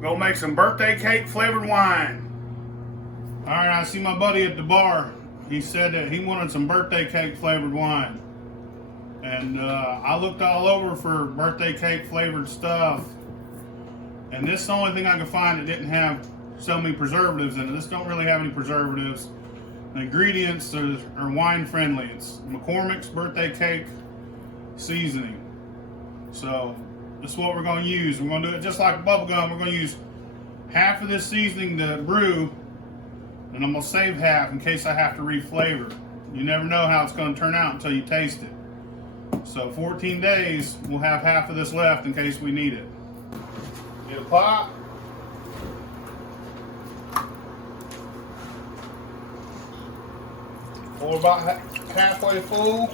Go make some birthday cake flavored wine. All right, I see my buddy at the bar. He said that he wanted some birthday cake flavored wine. And I looked all over for birthday cake flavored stuff. And this is the only thing I could find that didn't have so many preservatives in it. This don't really have any preservatives. The ingredients are wine friendly. It's McCormick's birthday cake seasoning. So this is what we're going to use. We're going to do it just like bubblegum. We're going to use half of this seasoning to brew, and I'm going to save half in case I have to reflavor. You never know how it's going to turn out until you taste it. So 14 days, we'll have half of this left in case we need it. Get a pot. We're about halfway full.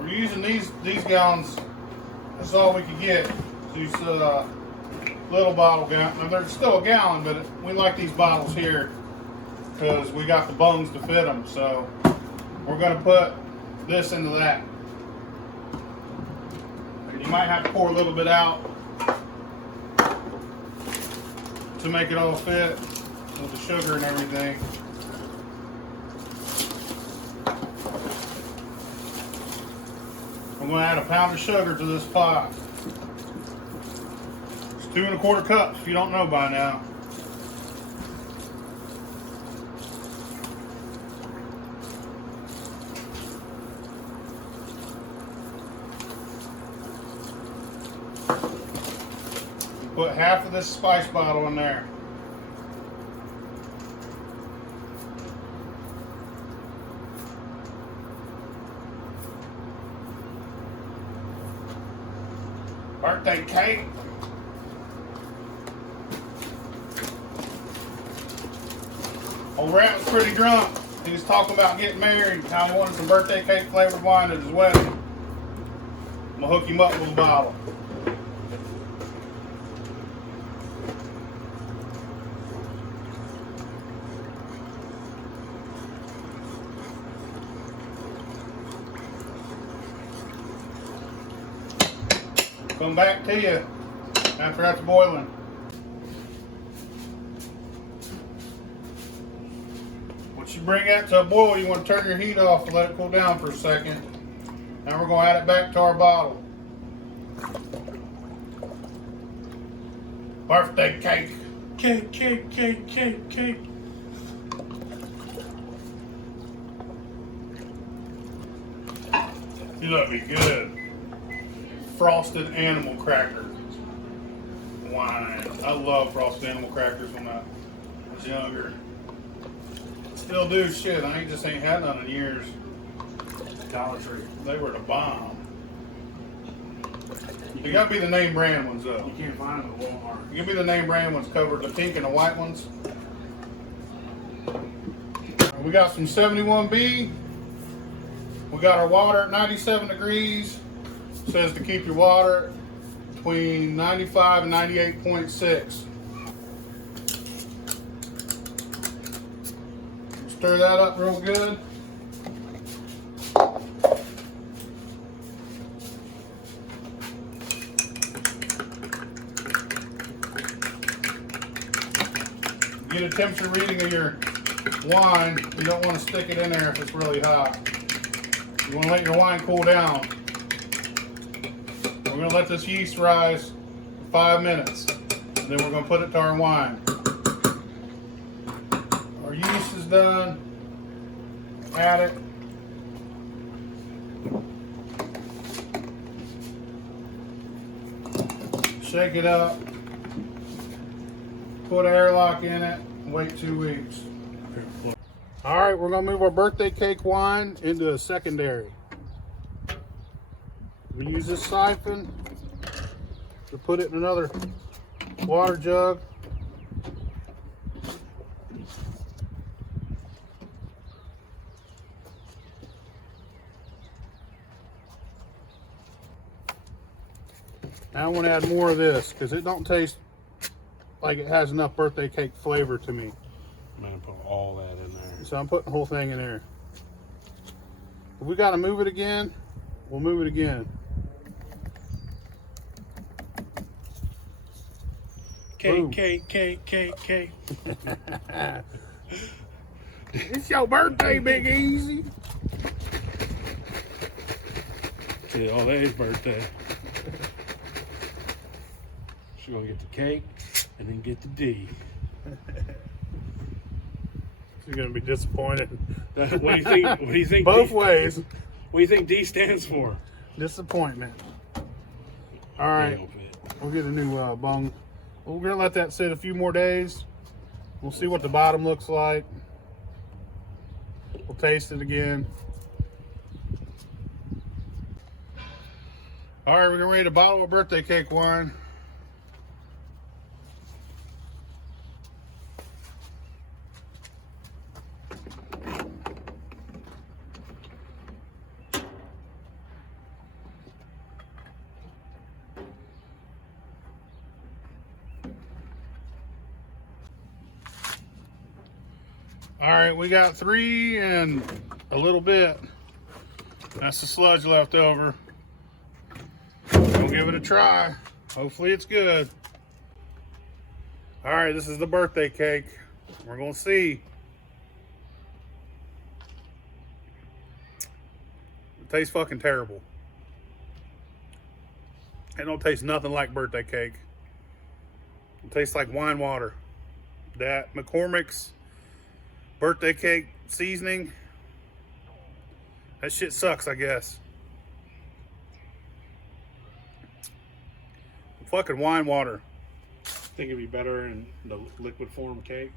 We're using these gallons. That's all we could get. These little bottle gallons. Now they're still a gallon, but we like these bottles here because we got the bungs to fit them. So we're going to put this into that. You might have to pour a little bit out to make it all fit with the sugar and everything. I'm going to add a pound of sugar to this pot. It's 2 1/4 cups if you don't know by now. Put half of this spice bottle in there. Birthday cake. Old Rat was pretty drunk. He was talking about getting married, how he wanted some birthday cake flavored wine at his wedding. I'm gonna hook him up with a bottle. Come back to you after that's boiling. Once you bring that to a boil, you want to turn your heat off and let it cool down for a second. Now we're going to add it back to our bottle. Birthday cake. Cake, cake, cake, cake, cake. You look me good. Frosted animal cracker wine. I love frosted animal crackers when I was younger. Still do. Shit, I just ain't had none in years. Dollar Tree. They were the bomb. You gotta be the name brand ones though. You can't find them at Walmart. You can be the name brand ones covered, the pink and the white ones. We got some 71B. We got our water at 97 degrees. It says to keep your water between 95 and 98.6. Stir that up real good. Get a temperature reading of your wine. You don't want to stick it in there if it's really hot. You want to let your wine cool down. We're going to let this yeast rise for 5 minutes. And then we're going to put it to our wine. Our yeast is done. Add it. Shake it up. Put an airlock in it. And wait 2 weeks. All right, we're going to move our birthday cake wine into a secondary. We use this siphon to put it in another water jug. Now I want to add more of this because it don't taste like it has enough birthday cake flavor to me. I'm gonna put all that in there. So I'm putting the whole thing in there. If we got to move it again, we'll move it again. Cake, cake, cake, cake, cake. It's your birthday, Big Easy. It's all A's birthday. She's gonna get the cake and then get the D. She's gonna be disappointed. What do you think? What do you think? Both D, ways. What do you think D stands for? Disappointment. All right, we'll get a new bung. We're gonna let that sit a few more days. We'll see what the bottom looks like. We'll taste it again. All right, we're gonna read a bottle of birthday cake wine. All right, we got 3 and a little bit. That's the sludge left over. We'll give it a try. Hopefully it's good. All right, this is the birthday cake. We're gonna see. It tastes fucking terrible. It don't taste nothing like birthday cake. It tastes like wine water. That McCormick's birthday cake seasoning, that shit sucks, I guess. Fucking wine water. Think it'd be better in the liquid form cake,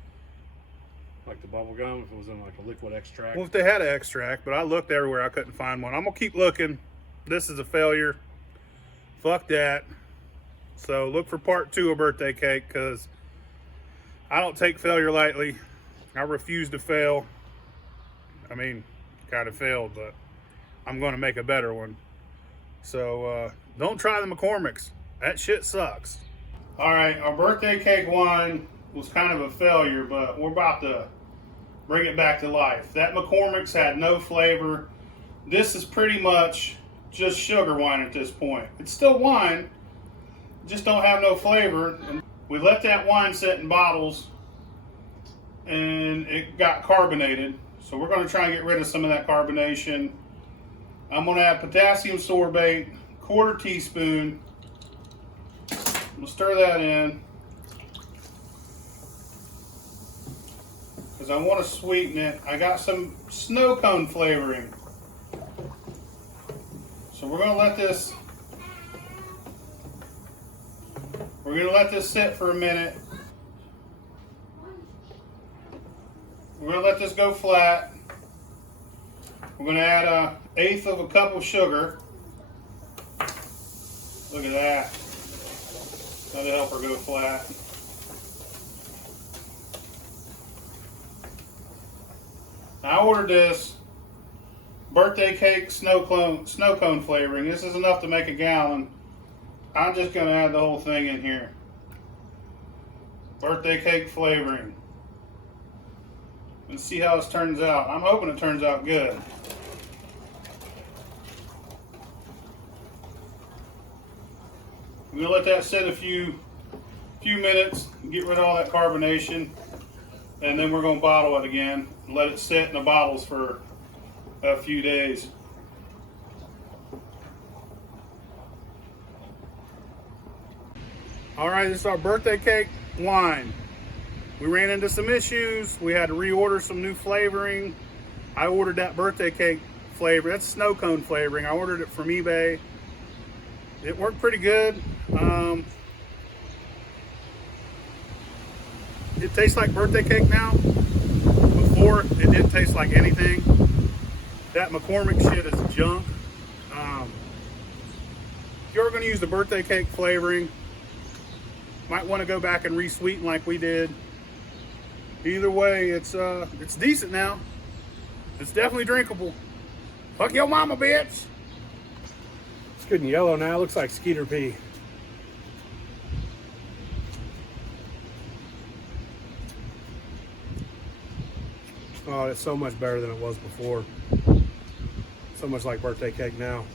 like the bubble gum, if it was in like a liquid extract. Well, if they had an extract, but I looked everywhere, I couldn't find one. I'm gonna keep looking. This is a failure. Fuck that. So look for part 2 of birthday cake, because I don't take failure lightly. I refuse to fail. I mean, kind of failed, but I'm going to make a better one. So don't try the McCormick's. That shit sucks. All right, our birthday cake wine was kind of a failure, but we're about to bring it back to life. That McCormick's had no flavor. This is pretty much just sugar wine at this point. It's still wine, just don't have no flavor. And we let that wine sit in bottles, and it got carbonated. So we're going to try and get rid of some of that carbonation. I'm going to add potassium sorbate, 1/4 teaspoon. We'll stir that in, because I want to sweeten it. I got some snow cone flavoring. So we're going to let this sit for a minute. We're going to let this go flat. We're going to add 1/8 of a cup of sugar. Look at that. That'll help her go flat. Now, I ordered this birthday cake snow cone flavoring. This is enough to make a gallon. I'm just going to add the whole thing in here. Birthday cake flavoring. And see how this turns out. I'm hoping it turns out good. I'm gonna let that sit a few minutes, get rid of all that carbonation, and then we're gonna bottle it again and let it sit in the bottles for a few days. All right, this is our birthday cake wine. We ran into some issues. We had to reorder some new flavoring. I ordered that birthday cake flavor. That's snow cone flavoring. I ordered it from eBay. It worked pretty good. It tastes like birthday cake now. Before, it didn't taste like anything. That McCormick shit is junk. If you're gonna use the birthday cake flavoring, might want to go back and re-sweeten like we did. Either way, it's decent now. It's definitely drinkable. Fuck your mama, bitch. It's good and yellow now. It looks like skeeter pea. Oh, it's so much better than it was before. So much like birthday cake now.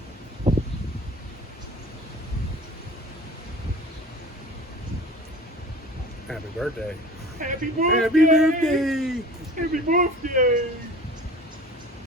Happy birthday. Happy birthday! Happy birthday. Happy birthday!